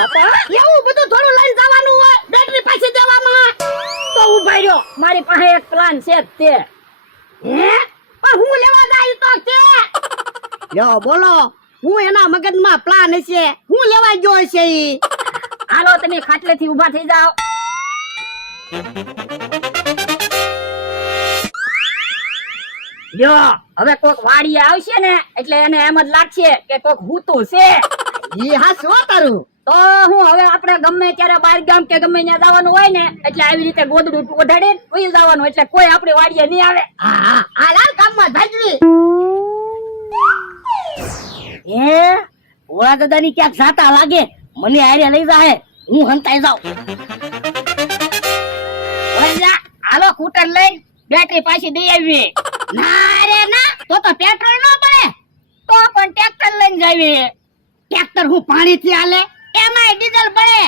એવું બધું થોડું લઈને જવાનું હોય બેટરી પાછી દેવામાં. તો ઉભા રહ્યો, મારી પાસે એક પ્લાન છે જ તે. હે પણ હું લેવા જાય તો કે લ્યો બોલો, હું એના મગજમાં પ્લાન હશે, હું લેવા ગયો હશે ઈ. હાલો તમે ખાટલેથી ઊભા થઈ જાઓ. જો હવે કોક વાડીએ આવશે ને એટલે એને એમ જ લાગશે કે કોક હૂતું છે. ઈ હાસુ તારું. તો હું હવે આપણે ગમે ત્યારે બહાર ગામ કે ગમે ત્યાં જવાનું હોય ને એટલે આવી રીતે ગોદડું ઓઢાડીને ઉઈ જવાનું એટલે કોઈ આપણી વાડીએ નહીં આવે. હા હા આ લાલ કામમાં ભાગવી. એ ઓળા દાદાની ક્યાંક જાતા લાગે, મને હારે લઈ જાહે, હું હંતાઈ જાઉં. ઓલા હાલો કૂટર લઈ બેટરી પાછી દઈ આવી. ના રે ના, તો પેટ્રોલ ન પડે. તો પણ ટ્રેક્ટર લઈને જાવી. ટ્રેક્ટર હું પાણીથી હાલે, એમાંય ડીઝલ પડે.